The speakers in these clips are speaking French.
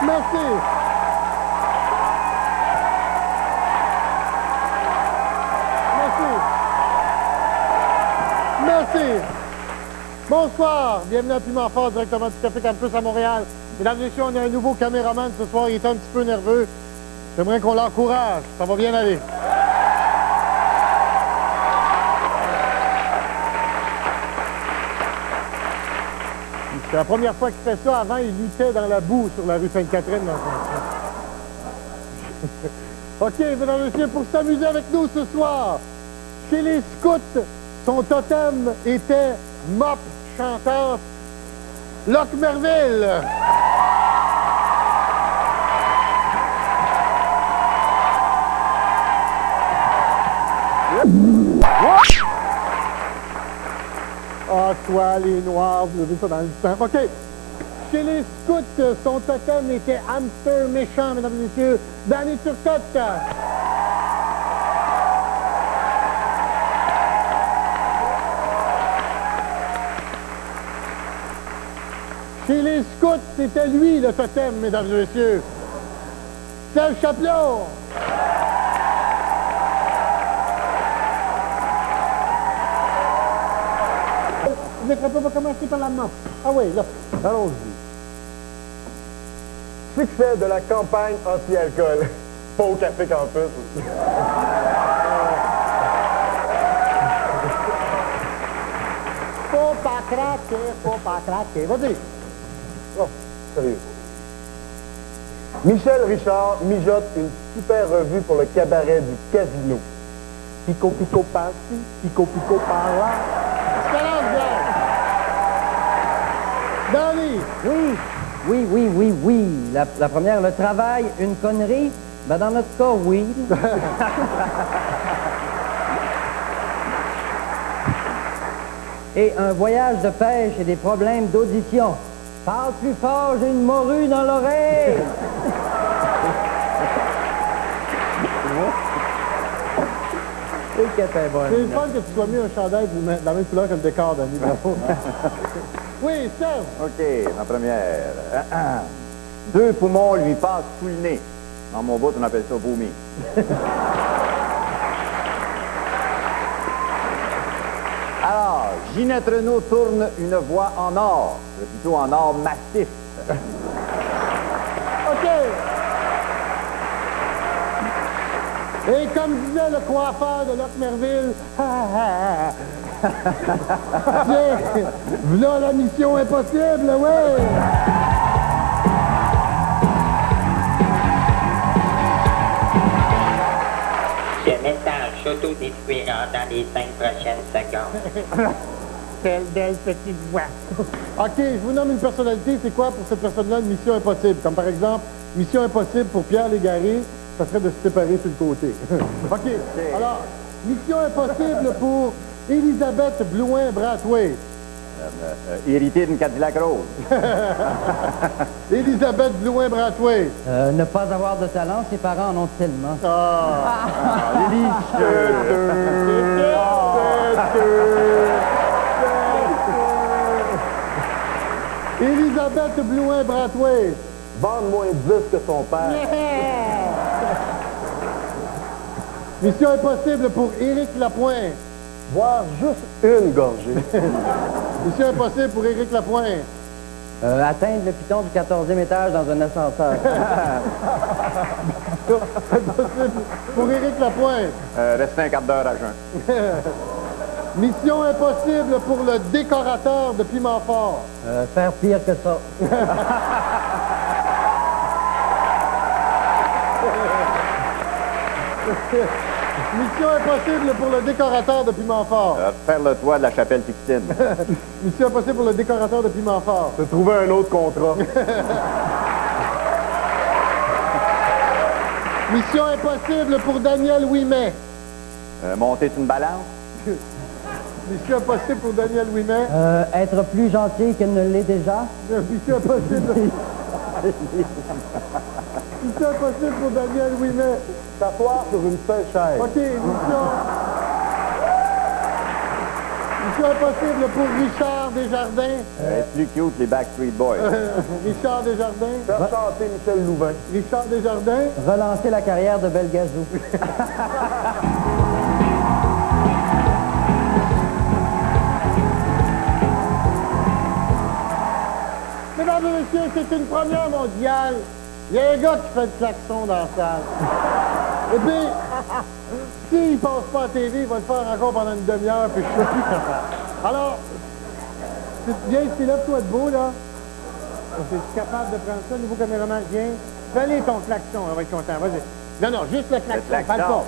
Merci. Merci. Bonsoir. Bienvenue à Piment Fort, directement du Café Campus à Montréal. Mesdames et messieurs, on a un nouveau caméraman ce soir. Il est un petit peu nerveux. J'aimerais qu'on l'encourage. Ça va bien aller. C'est la première fois qu'il fait ça. Avant, il luttait dans la boue sur la rue Sainte-Catherine. OK, mesdames et messieurs, pour s'amuser avec nous ce soir, chez les scouts, son totem était mop chantante Locke Merville. Ah, toi, les Noirs, vous avez vu ça dans le temps. OK. Chez les scouts, son totem était hamster méchant, mesdames et messieurs. Danny Turcotte. Chez les scouts, c'était lui le totem, mesdames et messieurs. Serge Chaplot. Le crapaud va commencer par la main. Ah oui, là. Allons-y. Succès de la campagne anti-alcool. Pas au Café Campus. Faut pas craquer, faut pas craquer. Vas-y. Oh, sérieux. Michel Richard mijote une super revue pour le cabaret du Casino. Pico, pico, par-ci, pico, pico, par-là. Excellence, Danny. Oui. La première, le travail, une connerie. Ben, dans notre cas, oui. Et un voyage de pêche et des problèmes d'audition. Parle plus fort, j'ai une morue dans l'oreille. C'est le fun que tu sois mis un chandail de la même couleur que le décor, Danny. Bravo. Oui, Serge. OK, ma première. 2 poumons lui passent sous le nez. Dans mon bout, on appelle ça vomi. Alors, Ginette Renault tourne une voix en or, plutôt en or massif. OK. Et comme disait le coiffeur de Locke Merville, tiens, voilà la mission impossible, ouais. Ce message s'auto-détruira dans les 5 prochaines secondes. Quelle belle petite voix. OK, je vous nomme une personnalité. C'est quoi pour cette personne-là une mission impossible? Comme par exemple, mission impossible pour Pierre Légaré, ça serait de se séparer sur le côté. OK. Alors, mission impossible pour Elisabeth Blouin-Brathwaite. Hérité d'une Cadillac Rose. Elisabeth Blouin-Brathwaite. Ne pas avoir de talent, ses parents en ont tellement. Elisabeth Blouin-Brathwaite. Vendre moins 10 que son père. Mission impossible pour Éric Lapointe. Boire juste une gorgée. Mission impossible pour Éric Lapointe. Atteindre le piton du 14e étage dans un ascenseur. Impossible pour Éric Lapointe. Rester un quart d'heure à jeun. Mission impossible pour le décorateur de Piment Fort. Faire pire que ça. Mission impossible pour le décorateur de Piment Fort. Faire le toit de la chapelle Sixtine. Mission impossible pour le décorateur de Piment Fort. De trouver un autre contrat. Mission impossible pour Daniel Ouimet. Monter sur une balance. Mission impossible pour Daniel Ouimet. Être plus gentil qu'elle ne l'est déjà. Mission impossible. Mission impossible pour Daniel Ouimet. S'asseoir sur une seule chaise. OK, mission Mission impossible pour Richard Desjardins. Plus cute, les Backstreet Boys. Richard Desjardins. Faire chanter Michel Louvain. Richard Desjardins. Relancer la carrière de Belgazou. Mesdames et messieurs, c'est une première mondiale. Il y a un gars qui fait le klaxon dans la salle. Et puis, s'il ne passe pas à TV, il va le faire encore pendant une demi-heure, puis je ne suis plus capable. Alors, viens ici, lève-toi debout, là. Es-tu capable de prendre ça, nouveau caméraman? Viens. Fais-les ton klaxon, on va être content. Vas-y. Non, non, juste le klaxon, pas le pas.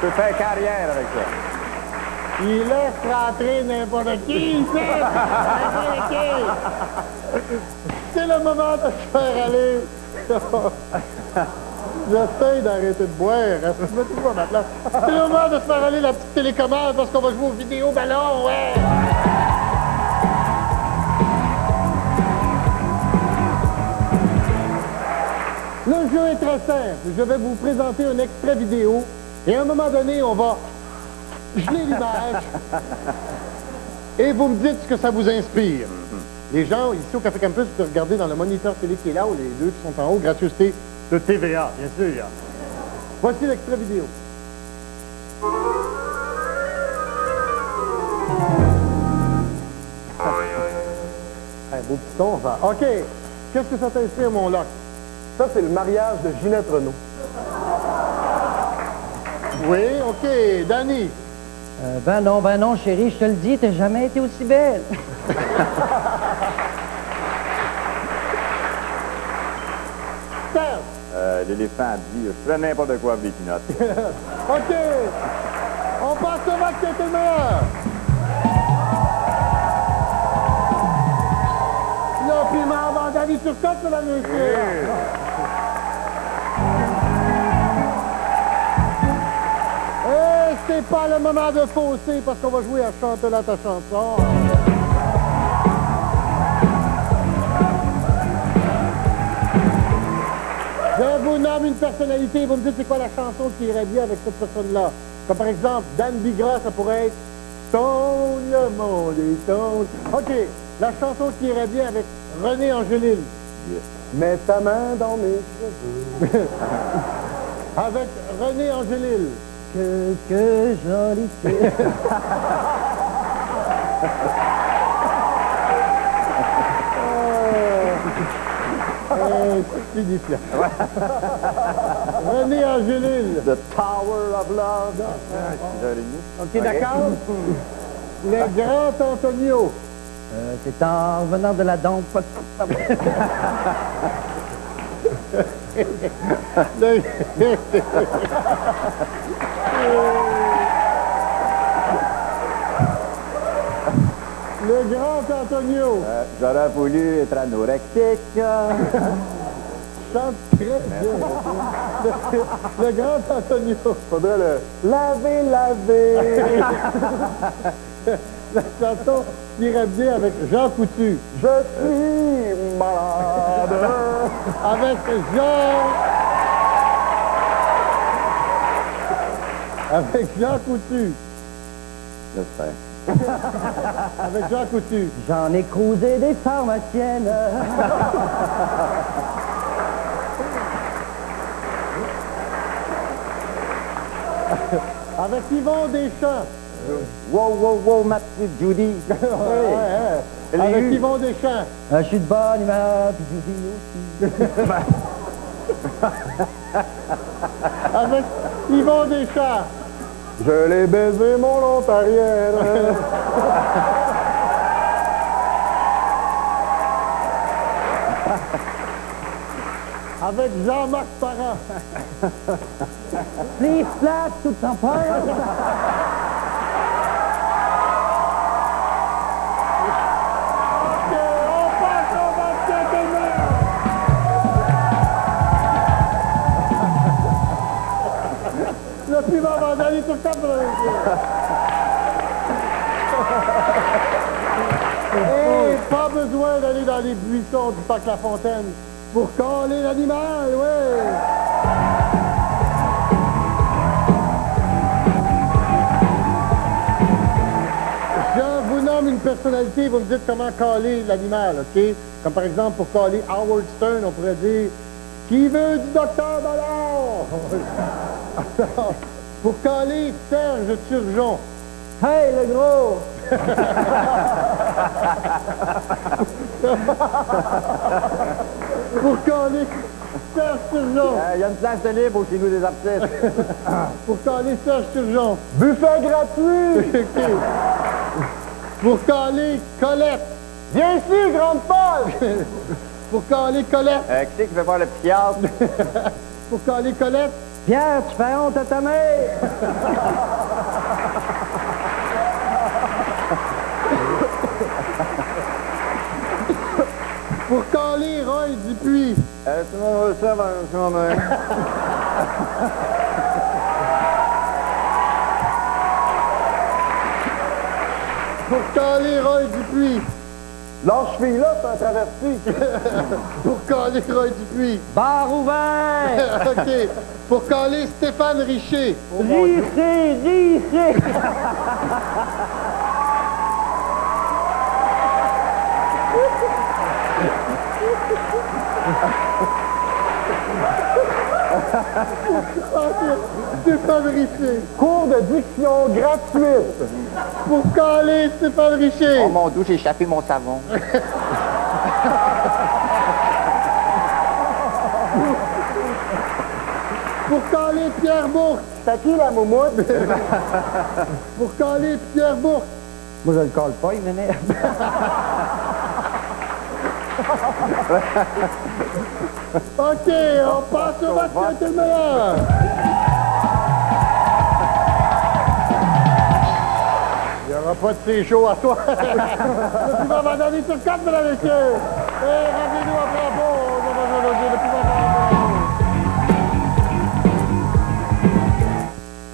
Tu peux faire carrière avec ça. Il laisse rentrer n'importe qui, ici! N'importe qui! C'est le moment de se faire aller! J'essaie d'arrêter de boire. Mettez-moi ma place. C'est le moment de se faire aller la petite télécommande parce qu'on va jouer aux vidéos ballon, ouais! Le jeu est très simple. Je vais vous présenter un extrait vidéo et à un moment donné, on va geler l'image et vous me dites ce que ça vous inspire. Les gens, ici au Café Campus, vous pouvez regarder dans le moniteur télé qui est là, ou les deux qui sont en haut, gracieuseté de TVA, bien sûr. Voici l'extrait vidéo. Un beau petit son, ça. OK. Qu'est-ce que ça t'inspire, mon loc? Ça, c'est le mariage de Ginette Renault. Oui, OK. Danny? Ben non, chérie, je te le dis, t'as jamais été aussi belle. Serge? L'éléphant dit, je ferais n'importe quoi avec les pinottes. OK. On passe au match qui était le meilleur. Le piment avant Danny Turcotte, mesdames et messieurs. Et c'est pas le moment de fausser parce qu'on va jouer à Chante-la ta chanson. Je vous nomme une personnalité, vous me dites c'est quoi la chanson qui irait bien avec cette personne-là. Comme par exemple, Dan Bigra, ça pourrait être Stone, le monde est stone. OK, la chanson qui irait bien avec René Angélil. Yes. Mets ta main dans mes cheveux. Avec René Angélil. Que joli fille. C'est signifiant. René Angélil. The Tower of Love. OK, d'accord? Le grand Antonio. C'est en revenant de la dompe. Le... Le grand Antonio. J'aurais voulu être anorexique. Chante très bien. Le grand Antonio. Faudrait le laver. La chanson qui irait bien avec Jean Coutu. Je suis malade. Avec Jean Coutu. J'espère. Avec Jean Coutu. J'en ai causé des pharmaciennes. Avec Yvon Deschamps. Wow, ma petite Judy. Avec Yvon Deschamps. Je suis de bonne humeur, puis je vis aussi. Avec Yvon Deschamps. Je l'ai baisé, mon ontarienne. Avec Jean-Marc Parent. Please, flash, tout en peur. Le plus maman d'aller sur 4. Et pas besoin d'aller dans les buissons du parc La Fontaine pour caler l'animal, ouais! Je vous nomme une personnalité, vous me dites comment caler l'animal, OK? Comme par exemple, pour caler Howard Stern, on pourrait dire « Qui veut du docteur Ballard? » Pour caler Serge Turgeon. Hey, le gros! Pour caler Serge Turgeon. Il y a une place de libre au chez nous des artistes. Pour caler Serge Turgeon. Buffet gratuit! OK. Pour caler Colette. Viens ici, grande folle! Pour caler Colette. Qui c'est qui veut voir le psychiatre? Pour caler Colette. Pierre, tu fais honte à ta mère! Pour caler Roy Dupuis. Tu m'en ça va, tu m'en veux. Pour caler Roy Dupuis. Lâche-fille là, c'est un traverti. Pour caler Roy Dupuis. Bar ouvert! OK. Pour caler Stéphane Richer. Richer! Stéphane Richer. Cours de diction gratuite. Pour caler Stéphane Richer. Oh mon Dieu, j'ai échappé mon savon. Pour caler Pierre Bourque. C'est à qui la moumoute? Pour caler Pierre Bourque. Moi, je le colle pas, il m'énerve. OK, on passe au match qui a été le meilleur. Il n'y aura pas de ces shows à toi. Le plus abandonné sur 4, mesdames et messieurs. Et rappelez-nous après la pause. On va jouer le plus abandonné.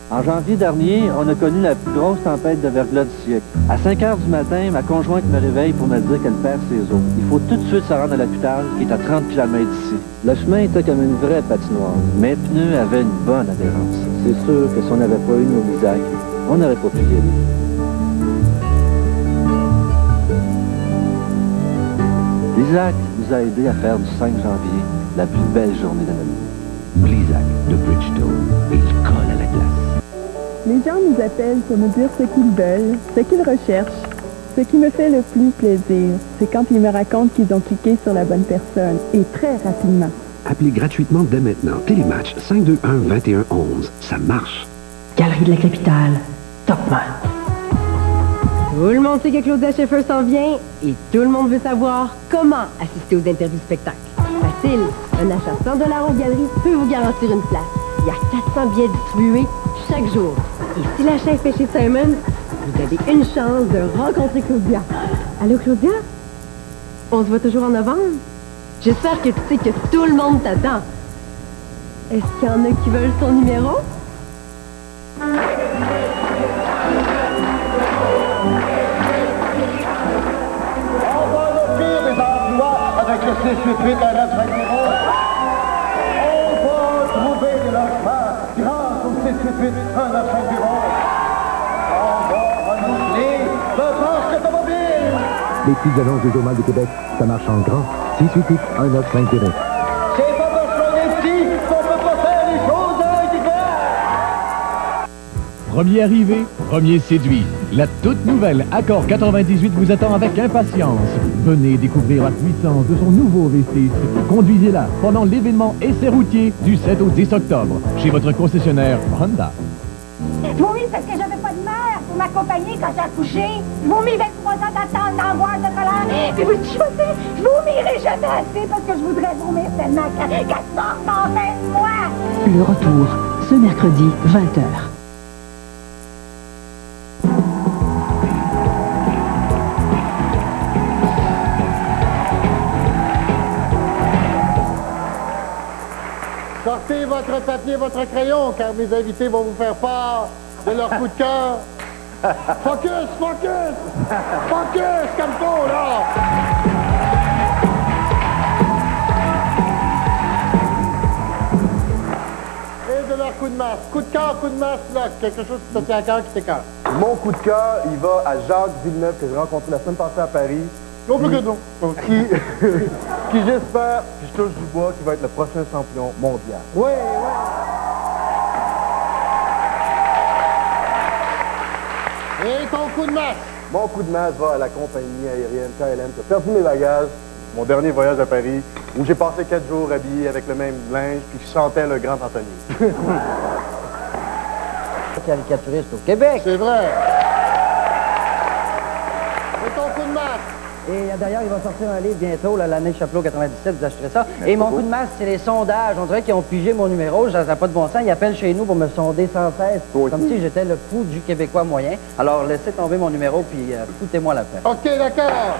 En janvier dernier, on a connu la plus grosse tempête de verglas du siècle. À 5 heures du matin, ma conjointe me réveille pour me dire qu'elle perd ses os. Il faut tout de suite se rendre à l'hôpital, qui est à 30 km d'ici. Le chemin était comme une vraie patinoire. Mes pneus avaient une bonne adhérence. C'est sûr que si on n'avait pas eu nos bisacs, on n'aurait pas pu y aller. L'Isaac nous a aidés à faire du 5 janvier la plus belle journée de notre vie. L'Isaac de Bridgestone, il colle à la glace. Les gens nous appellent pour nous dire ce qu'ils veulent, ce qu'ils recherchent. Ce qui me fait le plus plaisir, c'est quand ils me racontent qu'ils ont cliqué sur la bonne personne, et très rapidement. Appelez gratuitement dès maintenant. Télématch 521-2111. Ça marche. Galerie de la Capitale, Top Man. Tout le monde sait que Claudia Schiffer s'en vient et tout le monde veut savoir comment assister aux interviews spectacles. Facile, un achat de 100 $ en galerie peut vous garantir une place. Il y a 400 billets distribués chaque jour. Et si l'achat est fait chez Simon, vous avez une chance de rencontrer Claudia. Allô, Claudia? On se voit toujours en novembre? J'espère que tu sais que tout le monde t'attend. Est-ce qu'il y en a qui veulent son numéro? On va offrir des emplois avec le 688 à notre numéro. On va trouver des logements grâce au 688 à notre numéro. On va renouveler le parc automobile. Les petites annonces du Journal du Québec, ça marche en grand. 688 1950. C'est pas parce qu'on est petit qu'on peut pas faire les choses avec éclair. Premier arrivé, premier séduit. La toute nouvelle Accord 98 vous attend avec impatience. Venez découvrir la puissance de son nouveau V6. Conduisez-la pendant l'événement Essai routier du 7 au 10 octobre chez votre concessionnaire Honda. Je vomis parce que j'avais pas de mère pour m'accompagner quand j'ai accouché. Je vomis 23 ans d'attente, d'angoisse, de colère. Puis vous dites, je vomirai jamais assez parce que je voudrais vomir tellement qu'elle sorte enfin de moi. Le retour, ce mercredi, 20h. Sortez votre papier, votre crayon, car mes invités vont vous faire part de leur coup de cœur Focus, focus! Focus, calme-toi, là! Et de leur coup de masse. Coup de cœur, coup de masse, là. Quelque chose qui te tient à cœur, qui t'écarte. Mon coup de cœur, il va à Jacques Villeneuve, que j'ai rencontré la semaine passée à Paris. Non plus que non. Qui j'espère, puis je touche du bois, qui va être le prochain champion mondial. Oui, oui. Et ton coup de masse? Mon coup de masse va à la compagnie aérienne KLM qui a perdu mes bagages. Mon dernier voyage à Paris, où j'ai passé 4 jours habillé avec le même linge, puis je chantais le grand Anthony. Caricaturiste au Québec. C'est vrai. Et ton coup de masse? Et d'ailleurs, il va sortir un livre bientôt, l'année Chapelot 97, vous acheterez ça. Et mon coup de masse, c'est les sondages. On dirait qu'ils ont pigé mon numéro, ça n'a pas de bon sens. Ils appellent chez nous pour me sonder sans cesse, comme si j'étais le fou du Québécois moyen. Alors, laissez tomber mon numéro, puis foutez-moi la paix. OK, d'accord.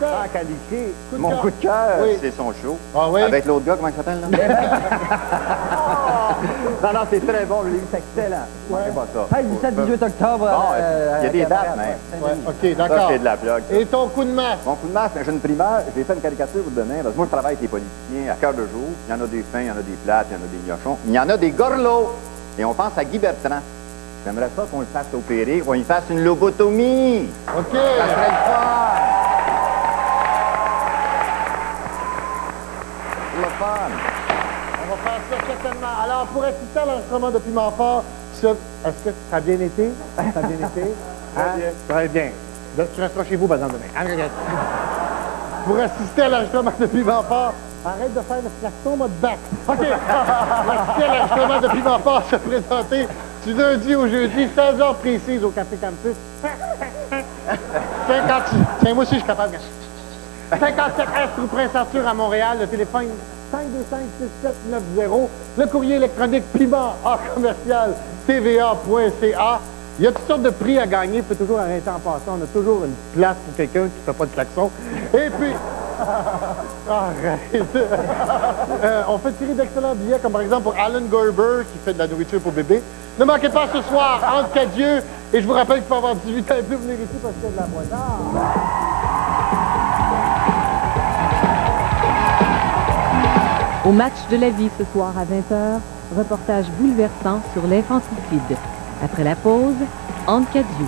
Sans qualifier, mon coup de cœur, c'est son show. Ah oui? Avec l'autre gars, comment il s'appelle, là? Non, c'est très bon, le livre, c'est excellent. Ouais. Pas ça. 17-18 octobre. Il y a des dates, même. Ouais, OK, d'accord. Ça, c'est de la blague. Et ton coup de masse? Mon coup de masse, j'ai une primaire, j'ai fait une caricature pour demain, parce que moi, je travaille avec les politiciens à cœur de jour. Il y en a des fins, il y en a des plates, il y en a des gnochons. Il y en a des gorlots. Et on pense à Guy Bertrand. J'aimerais ça qu'on le fasse opérer, qu'on lui fasse une lobotomie. OK. Ça serait le fun. On va faire ça certainement. Alors, pour assister à l'enregistrement de Piment Fort, est-ce que ça a bien été? Ça a bien été? Très bien. Tu resteras chez vous, par exemple, demain. Pour assister à l'enregistrement de Piment Fort, arrête de faire le klaxon mode back. OK. Pour assister à l'enregistrement de Piment Fort, se présenter du lundi au jeudi, 16h précise au Café Campus. 50... Tiens, moi aussi, je suis capable. 57S rue Prince-Arthur à Montréal, le téléphone 525-6790, le courrier électronique piment à commercial tva.ca. Il y a toutes sortes de prix à gagner, vous pouvez toujours arrêter en passant, on a toujours une place pour quelqu'un qui ne fait pas de klaxon. Et puis, arrête! On fait tirer d'excellents billets, comme par exemple pour Alan Gerber, qui fait de la nourriture pour bébé. Ne manquez pas ce soir, entre qu'adieu, et je vous rappelle qu'il faut avoir 18 ans et plus, venir ici parce qu'il y a de la boisson. Au match de la vie ce soir à 20h, reportage bouleversant sur l'infanticide. Après la pause, Anne Cadieux.